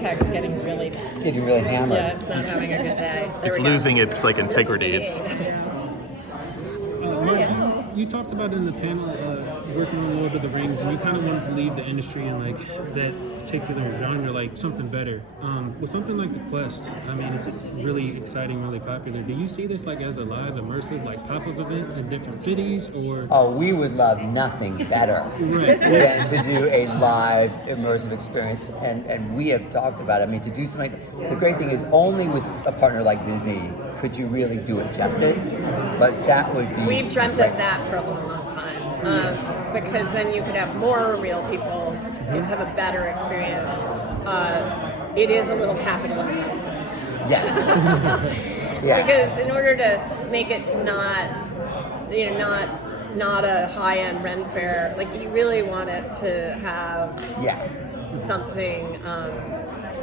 tech's getting really bad. Getting really hammered. Yeah, it's not having a good day. It's losing its like integrity. Mark, you talked about in the panel working on Lord of the Rings, and you kind of wanted to leave the industry in like that particular genre, like something better. With something like the Quest, I mean, it's really exciting, really popular. Do you see this like as a live, immersive, like pop-up event in different cities, or? Oh, we would love nothing better than to do a live, immersive experience, and we have talked about it. I mean, to do something. The great thing is, only with a partner like Disney could you really do it justice. But that would be. We've dreamt of that for a long time, because then you could have more real people. Get to have a better experience. It is a little capital intensive. Yes. Yeah. Because in order to make it not a high-end Ren fair, like you really want it to have something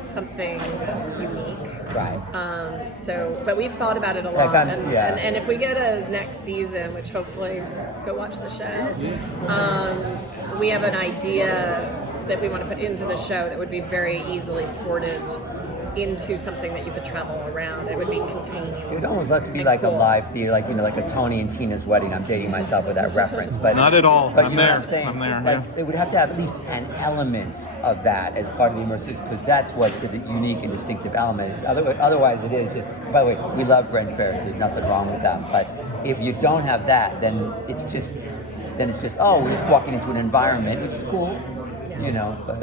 that's unique. Right. But we've thought about it a lot, and if we get a next season, which hopefully go watch the show, we have an idea that we want to put into the show that would be very easily ported into something that you could travel around. It would be contained. It would almost have to be like a live theater, like like a Tony and Tina's wedding. I'm dating myself with that reference, but not at all. But I'm know there. what I'm saying? I'm there. Like, it would have to have at least an element of that as part of the immersive, because that's what the unique and distinctive element. Otherwise, it is just. By the way, we love Ren fairs. There's nothing wrong with that. But if you don't have that, then it's just we're just walking into an environment, which is cool. But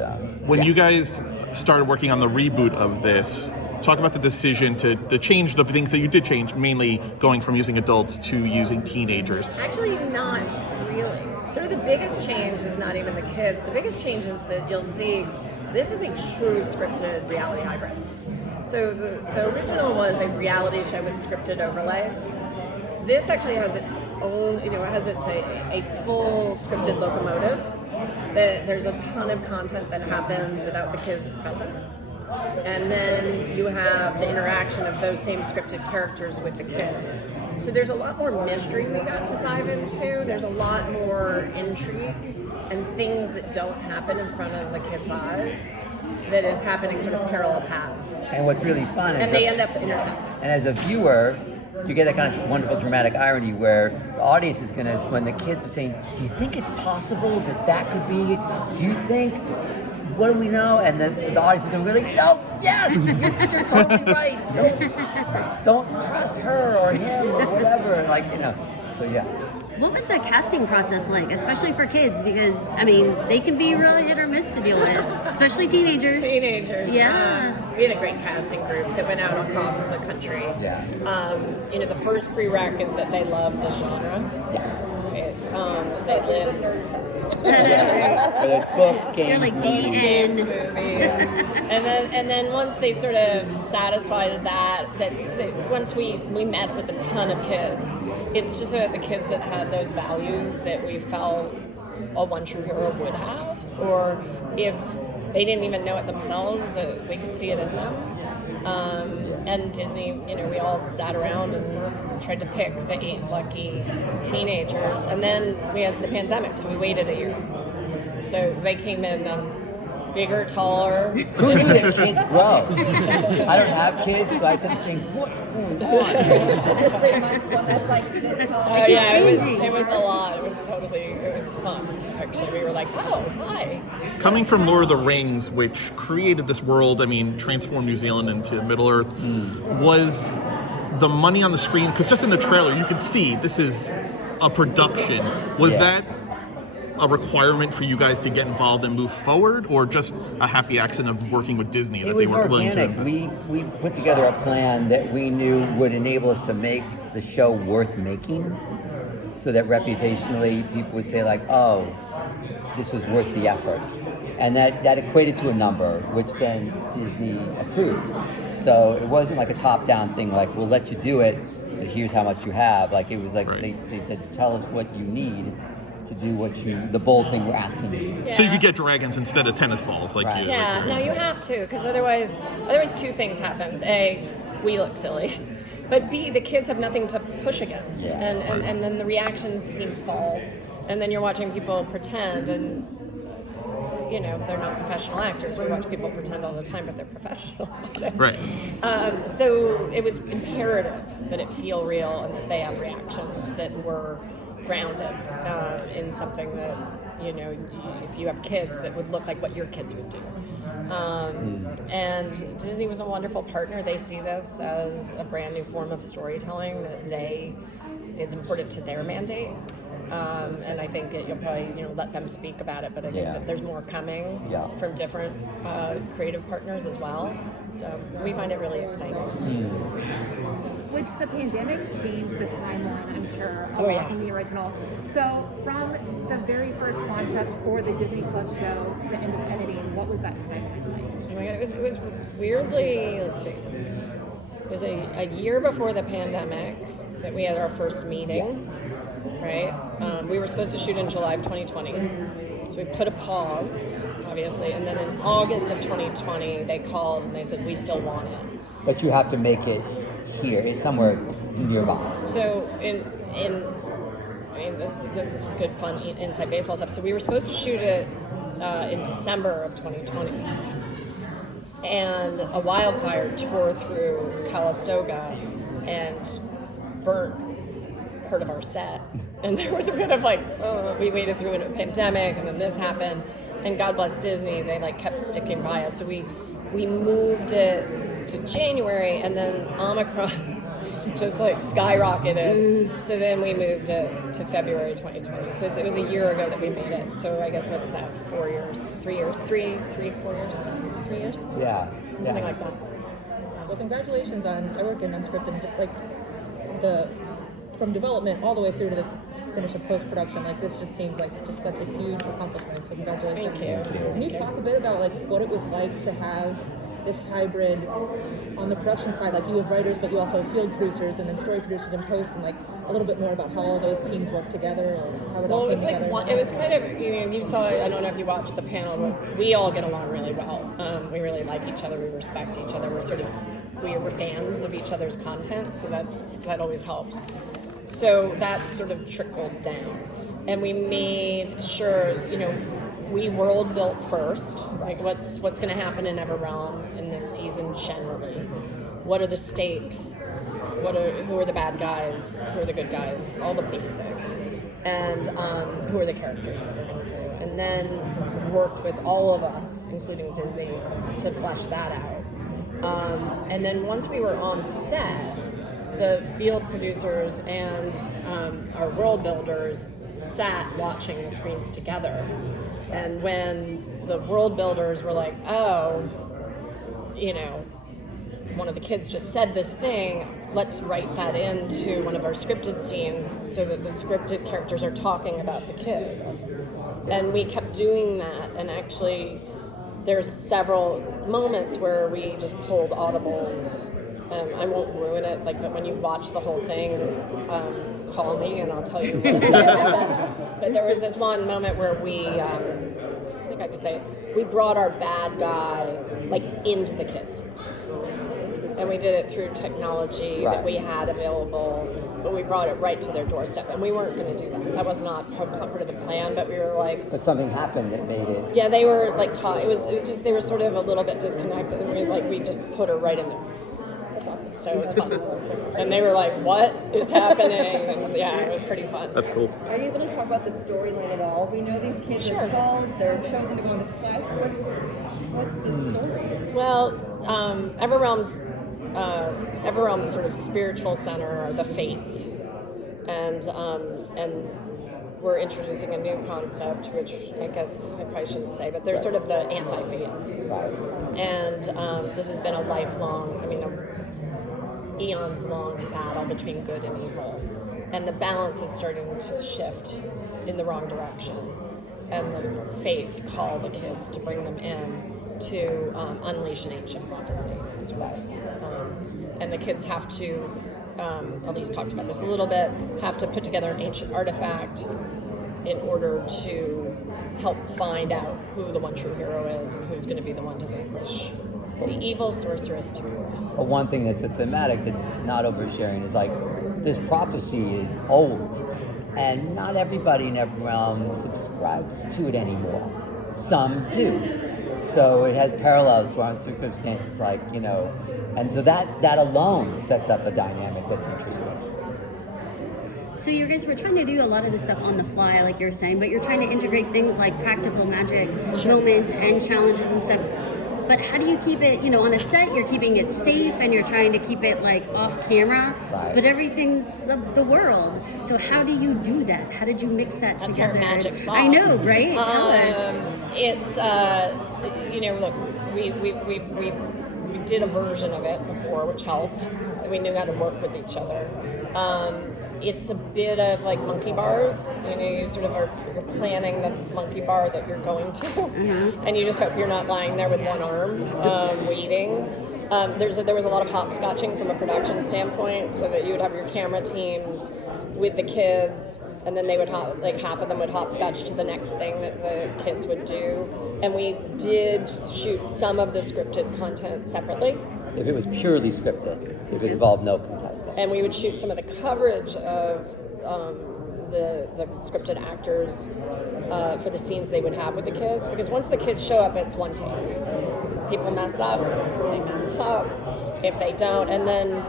when you guys started working on the reboot of this, talk about the decision to change the things that you did change, mainly going from using adults to using teenagers. Actually, not really. Sort of the biggest change is not even the kids. The biggest change is that you'll see this is a true scripted reality hybrid. So the original was a reality show with scripted overlays. This actually has its own, a full scripted locomotive. There's a ton of content that happens without the kids present. And then you have the interaction of those same scripted characters with the kids. So there's a lot more mystery we got to dive into. There's a lot more intrigue and things that don't happen in front of the kids' eyes that is happening sort of parallel paths. And what's really fun is they end up intersecting. And as a viewer, you get that kind of wonderful dramatic irony where the audience is going to, when the kids are saying, do you think it's possible that could be, do you think, what do we know? And then the audience is going to be like, no, yes, you're totally right. Don't trust her or him or whatever. So yeah. What was the casting process like, especially for kids? Because, I mean, they can be really hit or miss to deal with, especially teenagers. Yeah. We had a great casting group that went out across the country. Yeah. The first prereq is that they love the genre. Yeah. They live Whether it's books, games, they're like DN. movies. and then once they sort of satisfied that once we met with a ton of kids, it's just the kids that had those values that we felt a One True Hero would have, or if they didn't even know it themselves, that we could see it in them. And Disney, we all sat around and tried to pick the 8 lucky teenagers, and then we had the pandemic, so we waited a year. So they came in bigger, taller. Who knew that kids grow? I don't have kids, so I said to James, what's going on? It was a lot. It was fun. Actually, we were like, oh, hi. Coming from Lord of the Rings, which created this world, transformed New Zealand into Middle Earth, was the money on the screen, because just in the trailer, you could see this is a production. Was that a requirement for you guys to get involved and move forward, or just a happy accident of working with Disney that they were willing to? We put together a plan that we knew would enable us to make the show worth making, so that reputationally people would say oh, this was worth the effort. And that equated to a number, which then Disney approved. So it wasn't like a top-down thing, like, we'll let you do it, but here's how much you have. It was like, they said, tell us what you need to do the bold thing we're asking you. So you could get dragons instead of tennis balls, you. Yeah, no, you have to, because otherwise 2 things happens. A, we look silly. But B, the kids have nothing to push against. And then the reactions seem false. And then you're watching people pretend, and you know, they're not professional actors. We watch people pretend all the time, but they're professional. Right. So it was imperative that it feel real and that they have reactions that were grounded in something that, you know, if you have kids, that would look like what your kids would do. And Disney was a wonderful partner. They see this as a brand new form of storytelling that is important to their mandate. And I think you'll probably, you know, let them speak about it, but I think that there's more coming from different creative partners as well. So we find it really exciting. Which the pandemic changed the timeline, I'm sure, a lot from the original. So from the very first concept for the Disney Plus show to the end of editing, what was that timeline like? Oh my God, it was weirdly, let's see, it was a year before the pandemic that we had our first meeting, right? We were supposed to shoot in July of 2020, so we put a pause, obviously, and then in August of 2020, they called and they said, we still want it. But you have to make it here. It's somewhere nearby. So this is good fun inside baseball stuff. So we were supposed to shoot it in December of 2020, and a wildfire tore through Calistoga and burnt part of our set. And there was a bit of like, we waited through a pandemic, and then this happened. And God bless Disney, they like kept sticking by us. So we moved it to January, and then Omicron just like skyrocketed. So then we moved it to February 2020. So it was a year ago that we made it. So I guess, what is that, 4 years? 3 years? 4 years? 3 years? Yeah. Something like that. Well, congratulations on working on script and just like from development all the way through to the finish of post-production. Like, this just seems like just such a huge accomplishment. So congratulations. Thank you. Can you talk a bit about like what it was like to have this hybrid on the production side? Like, you have writers, but you also have field producers and then story producers in post, and like a little bit more about how all those teams work together and how it all came together. It was kind of, you know, you saw it, I don't know if you watched the panel, but we all get along really well. We really like each other, we respect each other, we're fans of each other's content, so that always helps. So that sort of trickled down, and we made sure, you know, we world built first, like what's going to happen in Everealm in this season generally. What are the stakes? Who are the bad guys? Who are the good guys? All the basics, and who are the characters that we're going to do, and then worked with all of us, including Disney, to flesh that out. And then once we were on set, the field producers and our world builders sat watching the screens together. And when the world builders were like, oh, you know, one of the kids just said this thing, let's write that into one of our scripted scenes so that the scripted characters are talking about the kids. And we kept doing that, and actually there's several moments where we just pulled audibles. I won't ruin it, like, but when you watch the whole thing, call me and I'll tell you. But there was this one moment where we, I think I could say it, we brought our bad guy like into the kids. And we did it through technology that we had available, but we brought it right to their doorstep. And we weren't going to do that. That was not part of the plan, but we were like... But something happened that made it... Yeah, they were like taught. It was just, they were sort of a little bit disconnected, and we just put her right in there. So it was fun. And they were like, what is happening? And yeah, it was pretty fun. That's cool. Are you able to talk about the storyline at all? We know these kids are called, they're chosen to go into class. What's the story? Well, Everealm's sort of spiritual center are the Fates. And we're introducing a new concept, which I guess I probably shouldn't say, but they're sort of the anti-Fates. Right. And this has been a lifelong, eons long battle between good and evil, and the balance is starting to shift in the wrong direction, and the Fates call the kids to bring them in to unleash an ancient prophecy. And the kids have to, Elise talked about this a little bit, have to put together an ancient artifact in order to help find out who the one true hero is and who's going to be the one to vanquish the evil sorceress to go. But one thing that's a thematic that's not oversharing is like, this prophecy is old, and not everybody in Everealm subscribes to it anymore. some do. So it has parallels to our own circumstances, like, you know, and so that alone sets up a dynamic that's interesting. So you guys were trying to do a lot of this stuff on the fly, like you're saying, but you're trying to integrate things like practical magic moments and challenges and stuff. But how do you keep it, you know, on the set, you're keeping it safe and you're trying to keep it like off camera, Right. but everything's of the world. So how do you do that? How did you mix that That's together? our magic sauce. I know, right? Tell us. It's, you know, look, we did a version of it before, which helped, so we knew how to work with each other. It's a bit of like monkey bars. You know, you sort of you're planning the monkey bar that you're going to, and you just hope you're not lying there with one arm waiting. There was a lot of hopscotching from a production standpoint, so that you would have your camera teams with the kids, and then they would half of them would hopscotch to the next thing that the kids would do. And we did shoot some of the scripted content separately. If it was purely scripted, if it involved no contest. And we would shoot some of the coverage of the scripted actors for the scenes they would have with the kids. Because once the kids show up, it's one take. People mess up, they mess up. If they don't, and then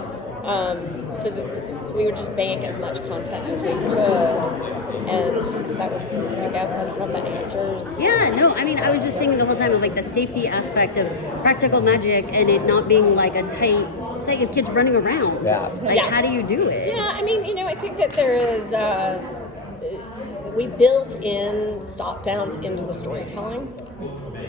we would just bank as much content as we could. And that was, I guess, I don't know if that answers. Yeah, no, I mean, I was just thinking the whole time of like the safety aspect of practical magic and it not being like a tight set of kids running around. Yeah. Like, how do you do it? Yeah, I mean, you know, I think that there is, we built in stop downs into the storytelling,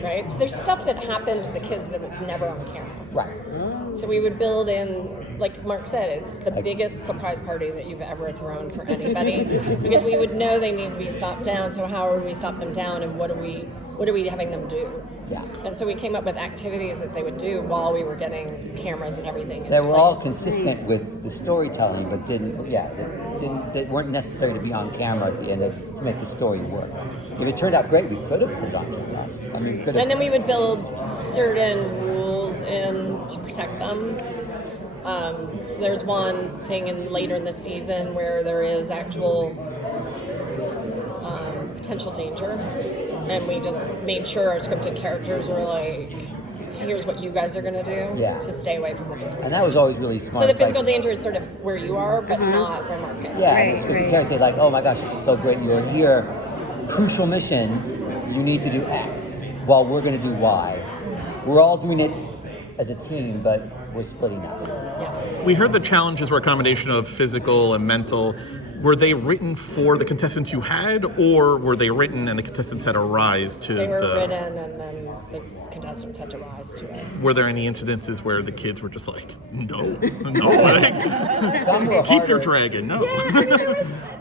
right? So there's stuff that happened to the kids that was never on camera. Right. So we would build in, like Mark said, it's the biggest surprise party that you've ever thrown for anybody, because we would know they need to be stopped down. So how would we stop them down, and what are we having them do? Yeah. And so we came up with activities that they would do while we were getting cameras and everything in They were all place. consistent Nice. with the storytelling, but they weren't necessary to be on camera at the end to make the story work. If it turned out great, we could have put it on camera. I mean, could have. And then we would build certain rules in to protect them. So there's one thing later in the season where there is actual potential danger, and we just made sure our scripted characters were like, here's what you guys are going to do to stay away from the physical. And that was always really smart. So the It's like- physical danger is sort of where you are, but not where Mark is. Yeah, Right, if right. the character say like, oh my gosh, it's so great you're here, crucial mission, you need to do X, while we're going to do Y. We're all doing it as a team, but we're splitting up. Yeah. We heard the challenges were a combination of physical and mental. Were they written for the contestants you had, or were they written and the contestants had to rise to They were the... written, and then the contestants had to rise to it. Were there any incidences where the kids were just like, no way, Some were keep your harder. dragon, no. Yeah, I mean,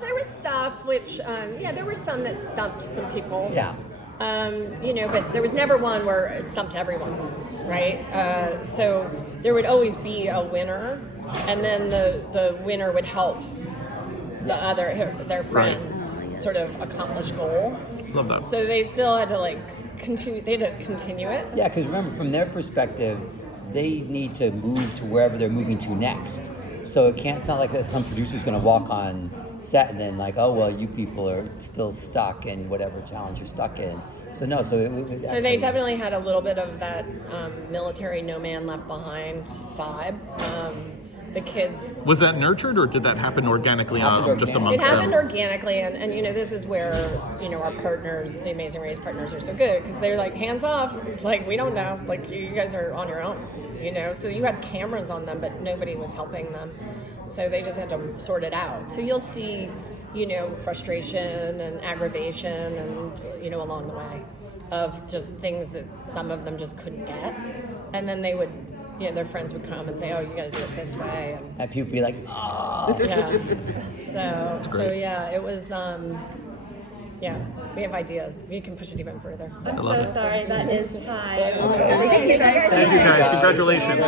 there was stuff which, there were some that stumped some people. Yeah. You know, but there was never one where it stumped everyone, right? So there would always be a winner, and then the winner would help their friends sort of accomplish goal. Love that. So they still had to like continue. They had to continue it. Yeah, because remember, from their perspective, they need to move to wherever they're moving to next. So it's not like some producer's going to walk on set and then like, oh, well, you people are still stuck in whatever challenge you're stuck in. So no, so it So they definitely had a little bit of that military no man left behind vibe. The kids. Was that nurtured, or did that happen organically Happened just organically. amongst It happened them? organically, and you know, this is where, you know, our partners, the Amazing Race partners, are so good, because they're like, hands off, like, we don't know, like, you guys are on your own, you know. So you had cameras on them, but nobody was helping them, so they just had to sort it out. So you'll see, you know, frustration and aggravation, and, you know, along the way of just things that some of them just couldn't get, and then they would, you know, their friends would come and say, oh, you got to do it this way, And people be like, oh. yeah. So yeah, it was. Yeah, we have ideas. We can push it even further. I love it. Sorry, that is time. Awesome. Thank you guys. Thank you guys. Congratulations.